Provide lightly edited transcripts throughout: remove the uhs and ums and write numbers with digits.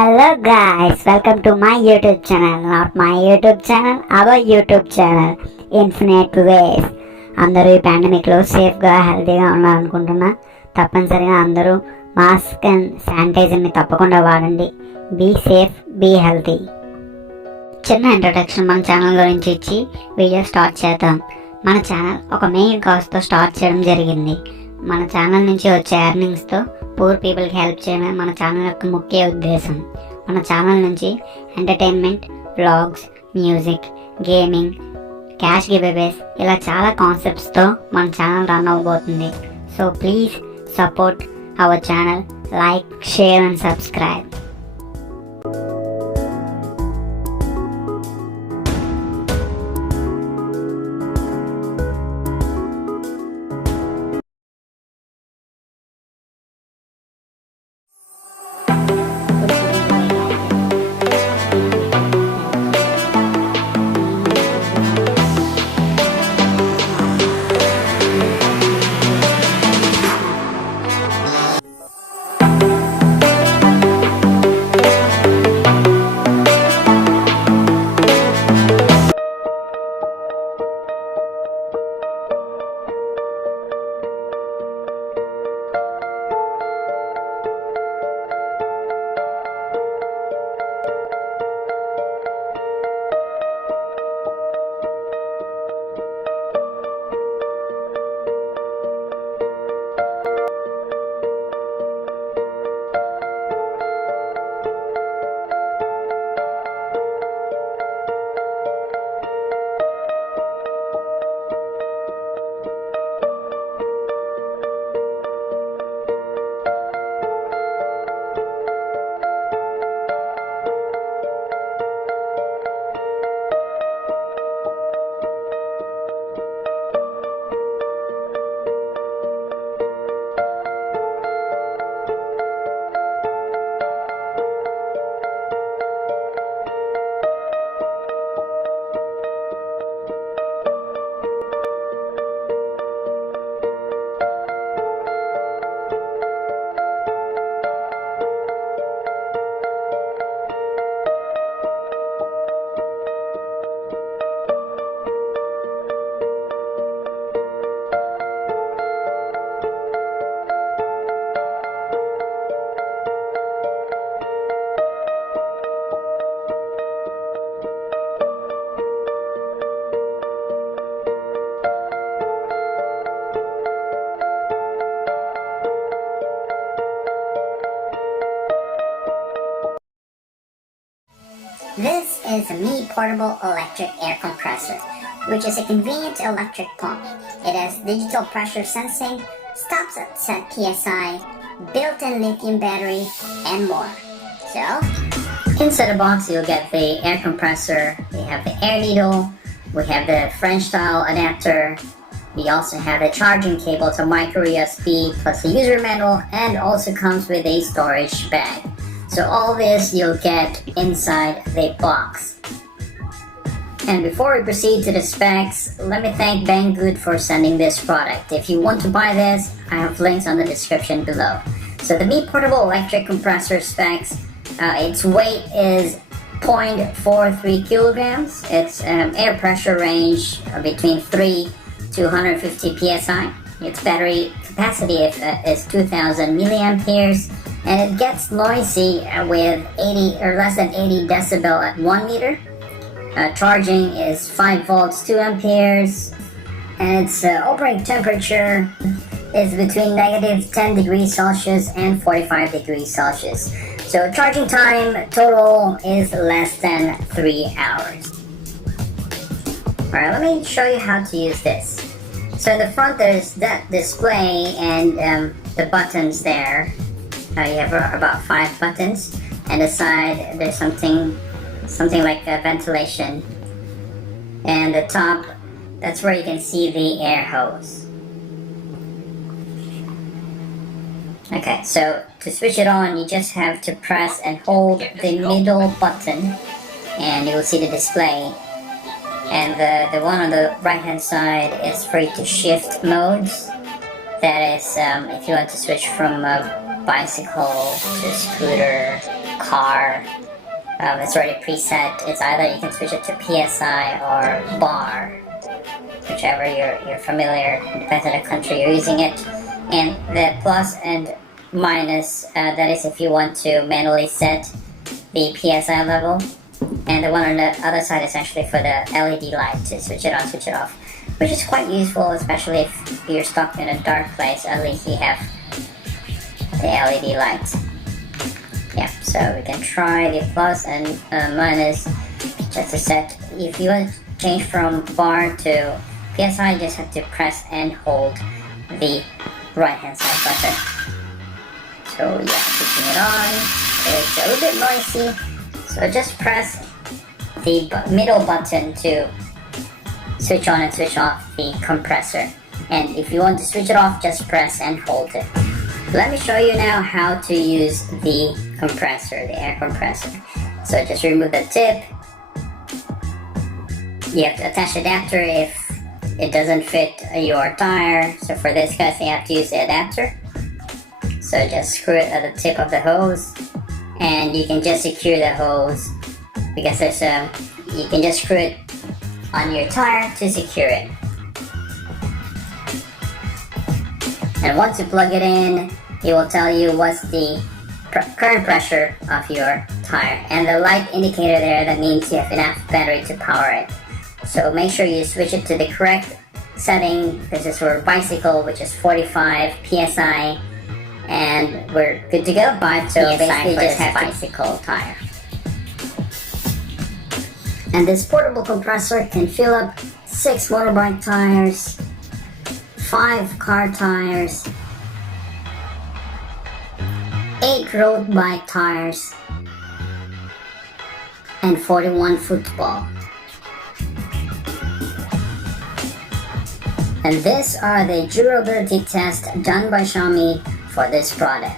Hello guys, welcome to my YouTube channel. Not my YouTube channel, our YouTube channel, Infinite Ways. అందరూ ఈ పాండమిక్లో సేఫ్గా హెల్తీగా ఉండాలనుకుంటున్నా. తప్పనిసరిగా అందరూ మాస్క్ అండ్ శానిటైజర్ని తప్పకుండా వాడండి. Be safe, be healthy. చిన్న ఇంట్రడక్షన్ మన ఛానల్ గురించి ఇచ్చి వీడియో స్టార్ట్ చేద్దాం. మన ఛానల్ ఒక మెయిన్ కాజ్తో స్టార్ట్ చేయడం జరిగింది. మన ఛానల్ నుంచి వచ్చే ఎర్నింగ్స్తో పూర్ పీపుల్కి హెల్ప్ చేయడమే మన ఛానల్ యొక్క ముఖ్య ఉద్దేశం. మన ఛానల్ నుంచి entertainment, vlogs, music, gaming, cash giveaways ఇలా చాలా కాన్సెప్ట్స్తో మన ఛానల్ రన్ అవ్వబోతుంది. So please support our channel, like, share and subscribe. This is a Mi portable electric air compressor, which is a convenient electric pump. It has digital pressure sensing, stops at set PSI, built-in lithium battery, and more. So, inside the box you'll get the air compressor, we have the air needle, we have the French style adapter, we also have the charging cable to micro USB plus the user manual, and also comes with a storage bag. So all this you'll get inside the box. And before we proceed to the specs, let me thank Banggood for sending this product. If you want to buy this, I have links on the description below. So the Mi portable electric compressor specs, its weight is 0.43 kilograms. Its air pressure range between 3 to 150 psi. Its battery capacity is 2000 milliamperes. And it gets noisy with 80 or less than 80 decibel at 1 meter. Charging is 5 volts 2 amperes, and its operating temperature is between -10 degrees Celsius and 45 degrees Celsius. So charging time total is less than 3 hours. Alright, let me show you how to use this. So in the front there's that display and the buttons there. You have about 5 buttons, and the side there's something like a ventilation, and the top, that's where you can see the air hose. Okay, so to switch it on you just have to press and hold the middle button and you will see the display, and the one on the right hand side is for you to shift modes. That is if you want to switch from a bicycle to scooter car. It's already preset. It's either you can switch it to PSI or bar, whichever you're familiar. Depends on the country you're using it. And the plus and minus, that is if you want to manually set the PSI level. And the one on the other side is actually for the LED light to switch it on, switch it off, which is quite useful, especially if you're stuck in a dark place. At least you have the LED light. Yeah, so we can try the plus and minus just to set. If you want to change from bar to PSI, you just have to press and hold the right hand side button. So yeah, switching it on. It's a little bit noisy. So just press the middle button to switch on and switch off the compressor. And if you want to switch it off, just press and hold it. Let me show you now how to use the compressor, the air compressor. So just remove the tip. You have to attach the adapter if it doesn't fit your tire. So for this case, you have to use the adapter. So just screw it at the tip of the hose. And you can just secure the hose because there's you can just screw it on your tire to secure it. And once you plug it in, it will tell you what's the current pressure of your tire. And the light indicator there, that means you have enough battery to power it. So make sure you switch it to the correct setting. This is for bicycle, which is 45 PSI. And we're good to go. So basically just have bicycle tire. And this portable compressor can fill up 6 motorbike tires, 5 car tires, 8 road bike tires, and 41 football. And these are the durability tests done by Xiaomi for this product.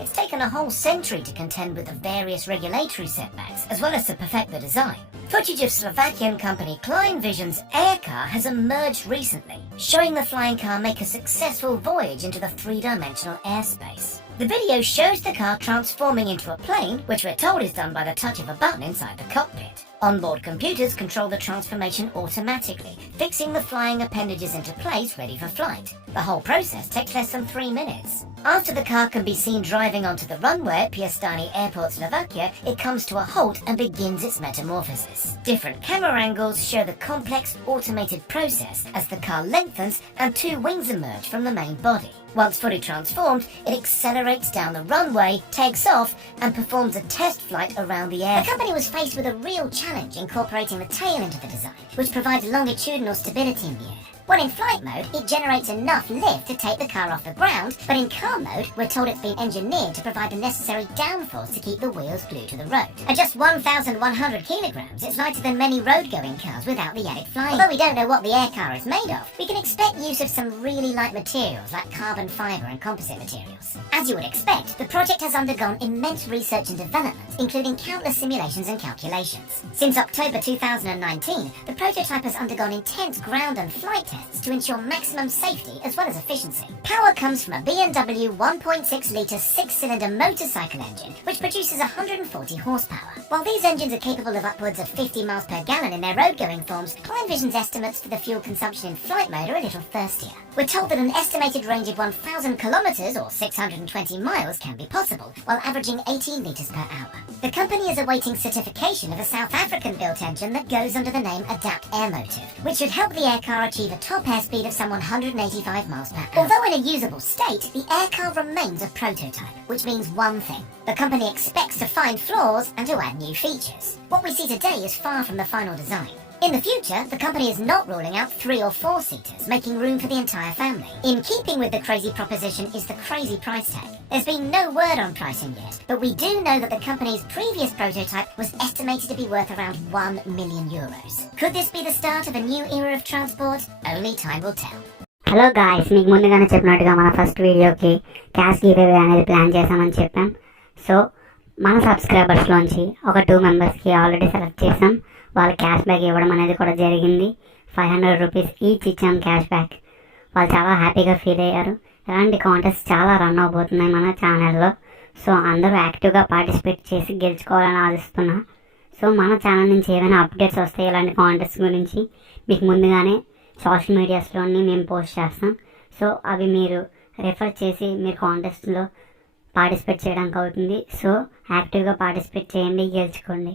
It's taken a whole century to contend with the various regulatory setbacks, as well as to perfect the design. Footage of Slovakian company Klein Vision's air car has emerged recently, showing the flying car make a successful voyage into the three-dimensional airspace. The video shows the car transforming into a plane, which we're told is done by the touch of a button inside the cockpit. Onboard computers control the transformation automatically, fixing the flying appendages into place ready for flight. The whole process takes less than 3 minutes. After the car can be seen driving onto the runway at Piastany Airport, Slovakia, it comes to a halt and begins its metamorphosis. Different camera angles show the complex automated process as the car lengthens and 2 wings emerge from the main body. Once fully transformed, it accelerates down the runway, takes off, and performs a test flight around the air. The company was faced with a real challenge incorporating the tail into the design, which provides longitudinal stability in the air. When in flight mode, it generates enough lift to take the car off the ground, but in car mode, we're told it's been engineered to provide the necessary downforce to keep the wheels glued to the road. At just 1,100 kilograms, it's lighter than many road-going cars without the added flying. Although we don't know what the air car is made of, we can expect use of some really light materials like carbon fibre and composite materials. As you would expect, the project has undergone immense research and development, including countless simulations and calculations. Since October 2019, the prototype has undergone intense ground and flight tests to ensure maximum safety as well as efficiency. Power comes from a BMW 1.6-litre 6-cylinder motorcycle engine, which produces 140 horsepower. While these engines are capable of upwards of 50 miles per gallon in their road-going forms, Klein Vision's estimates for the fuel consumption in flight mode are a little thirstier. We're told that an estimated range of 1,000 kilometres or 620 miles can be possible, while averaging 18 litres per hour. The company is awaiting certification of a South African-built engine that goes under the name Adapt Air Motive, which should help the air car achieve a top airspeed of some 185 miles per hour. Although in a usable state, the air car remains a prototype, which means one thing: the company expects to find flaws and to add new features. What we see today is far from the final design. In the future, the company is not ruling out 3 or 4-seaters, making room for the entire family. In keeping with the crazy proposition is the crazy price tag. There's been no word on pricing yet, but we do know that the company's previous prototype was estimated to be worth around €1 million. Could this be the start of a new era of transport? Only time will tell. Hello guys, మీకు ముందుగానే చెప్పినట్టుగా మన first వీడియోకి cash give away అనేది plan చేసామని చెప్పాం. So మన సబ్స్క్రైబర్స్లోంచి ఒక 2 మెంబర్స్కి ఆల్రెడీ సెలెక్ట్ చేసాం. వాళ్ళు క్యాష్ బ్యాక్ ఇవ్వడం అనేది కూడా జరిగింది. 500 రూపీస్ ఈచ్ ఇచ్చాం క్యాష్ బ్యాక్. వాళ్ళు చాలా హ్యాపీగా ఫీల్ అయ్యారు. ఇలాంటి కాంటెస్ట్ చాలా రన్ అవబోతున్నాయి మన ఛానల్లో. సో అందరూ యాక్టివ్గా పార్టిసిపేట్ చేసి గెలుచుకోవాలని ఆశిస్తున్నా. సో మన ఛానల్ నుంచి ఏమైనా అప్డేట్స్ వస్తాయి ఇలాంటి కాంటెస్ట్ గురించి మీకు ముందుగానే సోషల్ మీడియాస్లోని మేము పోస్ట్ చేస్తాం. సో అవి మీరు రెఫర్ చేసి మీరు కాంటెస్ట్లో పార్టిసిపేట్ చేయడానికి అవుతుంది. సో యాక్టివ్గా పార్టిసిపేట్ చేయండి, గెలుచుకోండి.